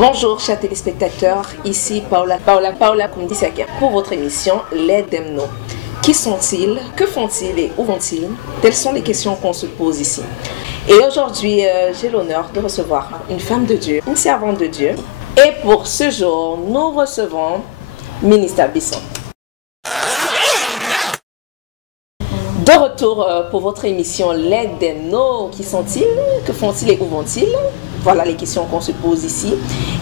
Bonjour chers téléspectateurs, ici Paola Koundisaka pour votre émission Les Demno. Qui sont-ils? Que font-ils et où vont-ils? Telles sont les questions qu'on se pose ici. Et aujourd'hui, j'ai l'honneur de recevoir une femme de Dieu, une servante de Dieu. Et pour ce jour, nous recevons Ministre Bisson. De retour pour votre émission Les Demno. Qui sont-ils? Que font-ils et où vont-ils? Voilà les questions qu'on se pose ici.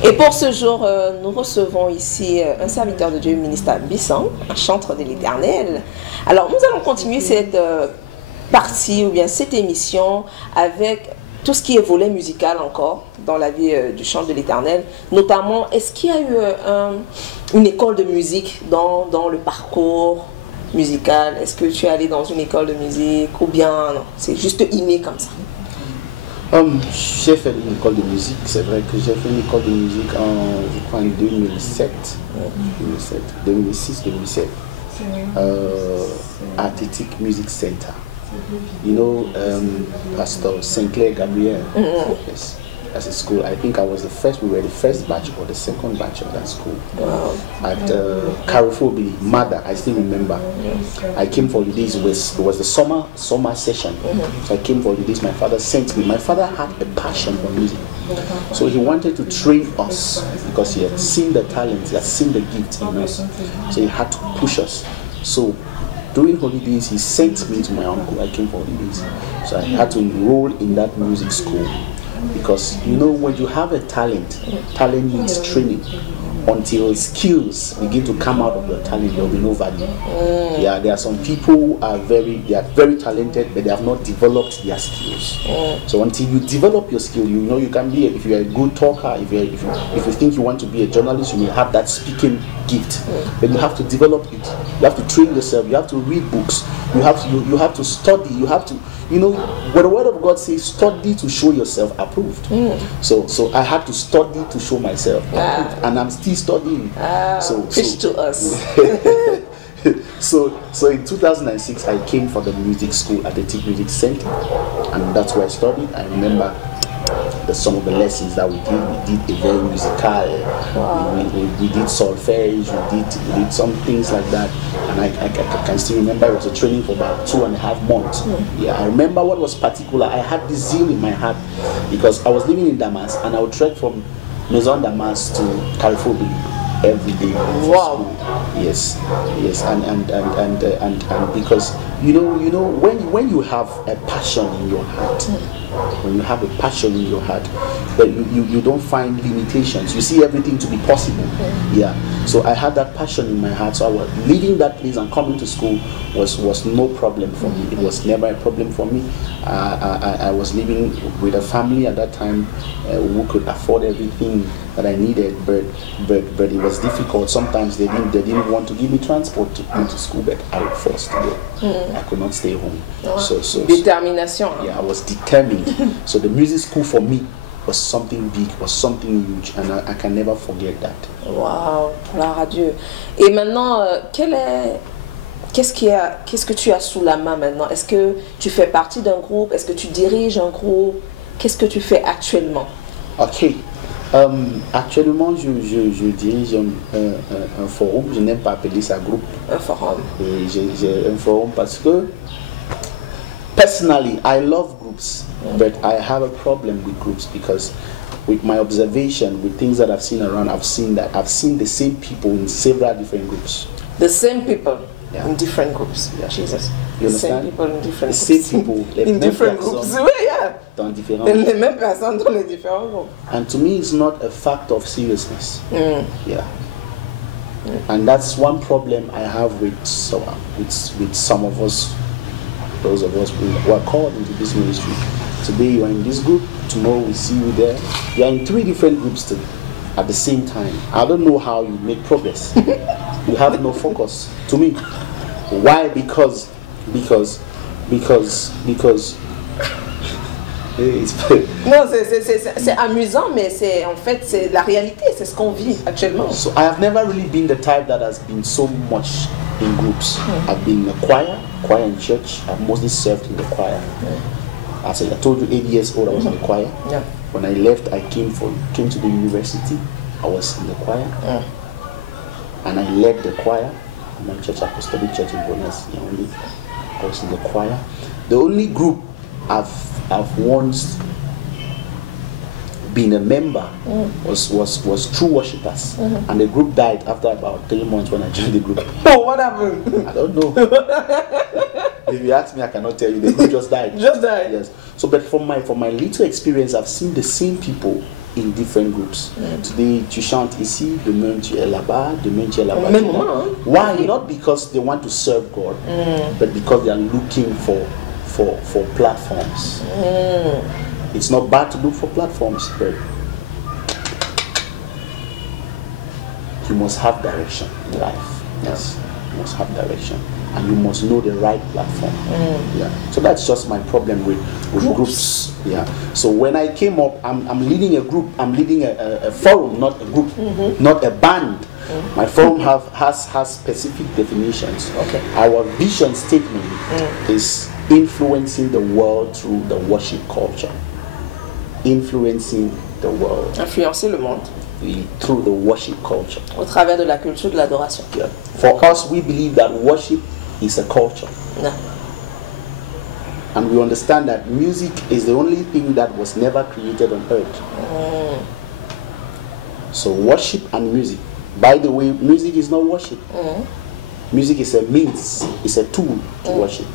Et pour ce jour, nous recevons ici un serviteur de Dieu, Ministre Bisson, un chantre de l'Éternel. Alors, nous allons continuer cette partie ou bien cette émission avec tout ce qui est volet musical encore dans la vie du chant de l'Éternel. Notamment, est-ce qu'il y a eu une école de musique dans le parcours musical? Est-ce que tu es allé dans une école de musique ou bien non, c'est juste inné comme ça? J'ai fait une école de musique, c'est vrai que j'ai fait une école de musique je crois en 2007, 2006-2007, Athletic Music Center. You know, Pastor Sinclair Gabriel, yes, as a school. I think we were the first batch or the second batch of that school. Wow. At Carrefour, Mother, I still remember. I came for holidays, it was the summer session. So I came for holidays, my father sent me. My father had a passion for music. So he wanted to train us because he had seen the talent, he had seen the gift in us. So he had to push us. So during holidays, he sent me to my uncle. I came for holidays. So I had to enroll in that music school. Because you know, when you have a talent needs training. Until skills begin to come out of your talent, there will be no value. Yeah, there are some people who are very talented, but they have not developed their skills. So until you develop your skill, you know you can be. If you are a good talker, if you think you want to be a journalist, you may have that speaking gift. But you have to develop it. You have to train yourself. You have to read books. You have to study. You have to. You know, what the Word of God says, study to show yourself approved. So I had to study to show myself approved, and I'm still studying. Preach to us. So in 2006, I came for the music school at the Athletic Music Center, and that's where I studied. I remember some of the lessons that we did a very musical. Wow. We did solfege, we did some things like that, and I can still remember it was a training for about 2.5 months. Yeah, I remember what was particular. I had this zeal in my heart because I was living in Damas, and I would trek from Maison Damas to Carrefour every day. Wow. Yes, and because you know when you have a passion in your heart. When you have a passion in your heart, but you don't find limitations. You see everything to be possible. Yeah. So I had that passion in my heart. So I was leaving that place and coming to school was no problem for me. It was never a problem for me. I was living with a family at that time who could afford everything that I needed, but it was difficult. Sometimes they didn't want to give me transport to come to school, but I was forced to go. I could not stay home. So Determination. Yeah, I was determined. So the music school for me was something big, was something huge, and I can never forget that. Wow, gloire à Dieu. Et maintenant, qu'est-ce que tu as sous la main maintenant? Est-ce que tu fais partie d'un groupe? Est-ce que tu diriges un groupe? Qu'est-ce que tu fais actuellement? Ok. Actuellement, je dirige un forum. Je n'aime pas appeler ça groupe. Un forum. J'ai un forum parce que personally, I love groups, but I have a problem with groups because with my observation, with things that I've seen around, I've seen the same people in several different groups. The same people in different groups. Yeah. Jesus. You understand? Same people in different groups. The same people in different groups. Yeah. Dans différents les mêmes personnes dans les différents groupes. And to me, it's not a fact of seriousness. Yeah. And that's one problem I have with some of us. Those of us who are called into this ministry. Today you are in this group, tomorrow we see you there. You are in 3 different groups at the same time. I don't know how you make progress. You have no focus. To me. Why? Because non, c'est amusant, mais en fait c'est la réalité, c'est ce qu'on vit actuellement. So I have never really been the type that has been so much in groups. I've been in a choir in church. I've mostly served in the choir. As I told you, 8 years old, I was in the choir. Yeah. When I left, I came to the university. I was in the choir, and I led the choir in my church, Apostolic Church in Bonas, Yaoundé. I was in the choir. The only group I've once been a member was True Worshippers, and the group died after about 3 months when I joined the group. Oh, what happened? I don't know. If you ask me, I cannot tell you. The group just died. Just died. Yes. So, but from my little experience, I've seen the same people in different groups. Today, tu chantes ici, demain tu es là-bas, demain tu es là-bas. Why? Not because they want to serve God, but because they are looking for platforms. It's not bad to look for platforms, but you must have direction in life. Yes, you must have direction, and you must know the right platform. Yeah. So that's just my problem with groups. Yeah. So when I came up, I'm leading a group. I'm leading a forum, not a group, not a band. My forum has specific definitions. Okay. Our vision statement is influencing the world through the worship culture. Influencing the world. Influencer le monde. Through the worship culture. Au travers de la culture de l'adoration. Yeah. For us, we believe that worship is a culture. Yeah. And we understand that music is the only thing that was never created on earth. So worship and music. By the way, music is not worship. Music is a means, it's a tool to worship.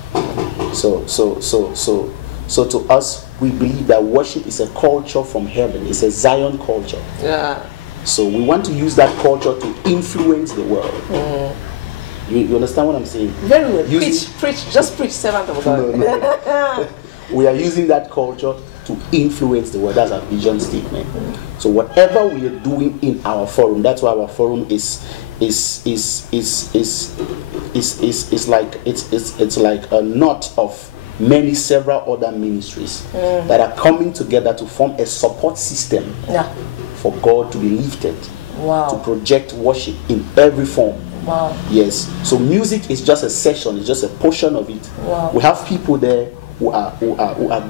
So to us, we believe that worship is a culture from heaven. It's a Zion culture. Yeah. So we want to use that culture to influence the world. You understand what I'm saying? Very well. Preach, just preach, servant of God. No. We are using that culture to influence the world. That's our vision statement. So whatever we are doing in our forum, that's why our forum is like a knot of several other ministries that are coming together to form a support system for God to be lifted, to project worship in every form. Wow. Yes. So music is just a section, it's just a portion of it. Wow. We have people there who are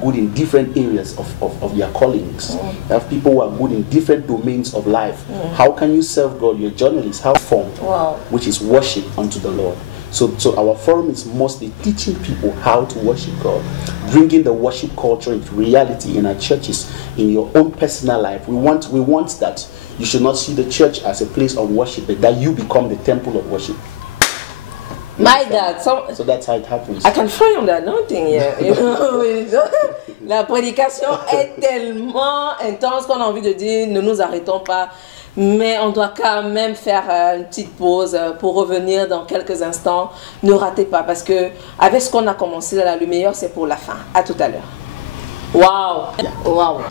good in different areas of their callings. We have people who are good in different domains of life. How can you serve God? You're a journalist. How form? Wow. Which is worship unto the Lord. So our forum is mostly teaching people how to worship God, bringing the worship culture into reality in our churches, in your own personal life. We want that you should not see the church as a place of worship, but that you become the temple of worship. My God. So that's how it happens. I can find that nothing here. You know? La prédication est tellement intense qu'on a envie de dire ne nous arrêtons pas. Mais on doit quand même faire une petite pause pour revenir dans quelques instants. Ne ratez pas parce que avec ce qu'on a commencé là, le meilleur c'est pour la fin. À tout à l'heure. Wow. Yeah. Wow.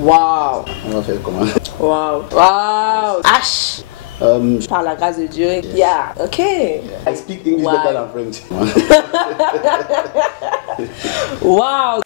Wow. On va faire comment? Wow. Wow. H. Par la grâce de Dieu. Yeah. Okay. I speak English better than French. Wow.